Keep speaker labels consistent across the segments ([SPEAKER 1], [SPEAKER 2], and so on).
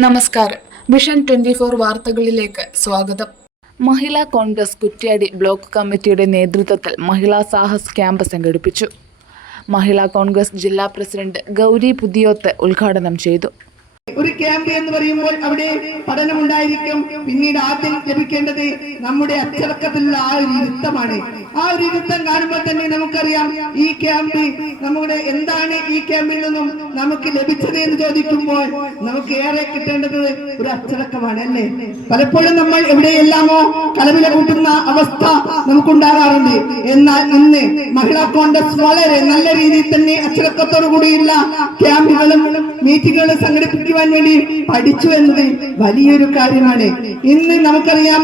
[SPEAKER 1] നമസ്കാരം. Vision twenty four വാർത്തകളിലേക്ക് സ്വാഗതം. മഹിളാ കോൺഗ്രസ് കുറ്റ്യാടി ബ്ലോക്ക് കമ്മിറ്റിയുടെ നേതൃത്വത്തിൽ മഹിളാ സാഹസ് ക്യാമ്പ് സംഘടിപ്പിച്ചു. മഹിളാ കോൺഗ്രസ് ജില്ലാ പ്രസിഡന്റ് ഗൗരി പുതിയോത്ത് ഉദ്ഘാടനം ചെയ്തു.
[SPEAKER 2] ഒരു ക്യാമ്പ് എന്ന് പറയുമ്പോൾ അവിടെ പഠനമുണ്ടായിരിക്കും. പിന്നീട് ആദ്യം ലഭിക്കേണ്ടത് നമ്മുടെ അച്ചടക്കത്തിലുള്ള ആ ഒരു ഇരുത്തമാണ്. ആ ഒരു ഇരുത്തം കാണുമ്പോൾ തന്നെ നമുക്കറിയാം ഈ ക്യാമ്പ് നമ്മുടെ എന്താണ് ഈ ക്യാമ്പിൽ നിന്നും നമുക്ക് ലഭിച്ചത് എന്ന് ചോദിക്കുമ്പോൾ നമുക്ക് ഏറെ കിട്ടേണ്ടത് ഒരു അച്ചടക്കമാണ് അല്ലേ? പലപ്പോഴും നമ്മൾ എവിടെയെല്ലാമോ കലവില കൂട്ടുന്ന അവസ്ഥ നമുക്കുണ്ടാകാറുണ്ട്. എന്നാൽ ഇന്ന് മഹിളാ കോൺഗ്രസ് വളരെ നല്ല രീതിയിൽ തന്നെ അച്ചടക്കത്തോടു കൂടിയുള്ള ക്യാമ്പുകളും മീറ്റിങ്ങുകളും സംഘടിപ്പിക്കുവാൻ വേണ്ടി പഠിച്ചു എന്നത് വലിയൊരു കാര്യമാണ്. ഇന്ന് നമുക്കറിയാം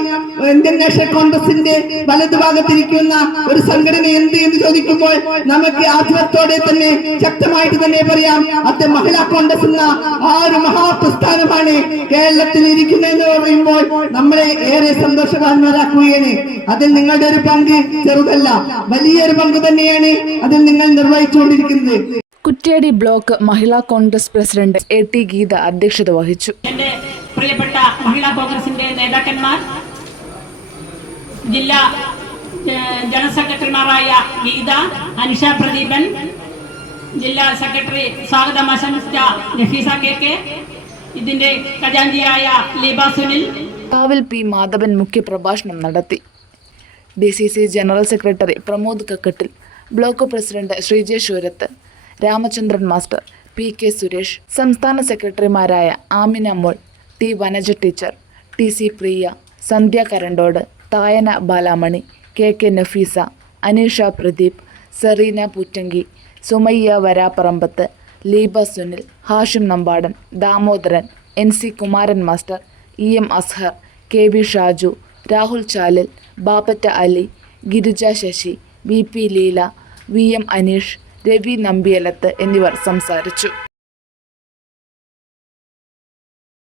[SPEAKER 2] ഇന്ത്യൻ നാഷണൽ കോൺഗ്രസിന്റെ വലതുഭാഗത്തിരിക്കുന്ന ഒരു സംഘടന എന്ത് എന്ന് ചോദിക്കുമ്പോൾ നമുക്ക് ആഗ്രഹത്തോടെ തന്നെ ശക്തമായിട്ട് തന്നെ പറയാം. അത് മഹിളാ കോൺഗ്രസ് എന്ന ആ ഒരു മഹാപ്രസ്ഥാനമാണ് കേരളത്തിൽ ഇരിക്കുന്നതെന്ന് പറയുമ്പോൾ നമ്മളെ ഏറെ സന്തോഷവാന്മാരാക്കുകയാണ്. അതിൽ നിങ്ങളുടെ ഒരു പങ്ക് ചെറുതല്ല വലിയൊരു പങ്ക് തന്നെയാണ് അതിൽ നിങ്ങൾ നിർവഹിച്ചുകൊണ്ടിരിക്കുന്നത്.
[SPEAKER 1] Kuttiadi block Mahila Congress president A T Geetha അധ്യക്ഷത വഹിച്ചു.
[SPEAKER 3] എന്റെ പ്രിയപ്പെട്ട മഹിളാ കോൺഗ്രസിന്റെ നേതാക്കന്മാർ ജില്ലാ ജനറൽ സെക്രട്ടറിമാരായ ഗീത അനിഷ പ്രദീപൻ ജില്ലാ സെക്രട്ടറി സ്വാഗതം ആശംസിച്ച നഫീസ കെ കെ ഇതിന്റെ ഖജാഞ്ചിയായ ലീബ സുനിൽ
[SPEAKER 1] കാവിൽ പി മാധവൻ മുഖ്യപ്രഭാഷണം നടത്തി. D C C general secretary Pramod Kakkattil block president ശ്രീജേശ്വരത്ത് Ramachandran master P K Suresh സംസ്ഥാന സെക്രട്ടറിമാരായ Amina Mol T Vanaja teacher T C Priya Sandhya Karandode Thayana Balamani K K Nafeesa Aneesha Pradeep Sereena Puttangi Sumayya Varapparambath Leeba Sunil Hashim Nambadan Damodaran N C Kumaran master E M Azhar K V Shaju Rahul Chalil Bappatta Ali Girija Sasi V P Leela V M Aneesh Ravi Nambiyalath എന്നിവർ സംസാരിച്ചു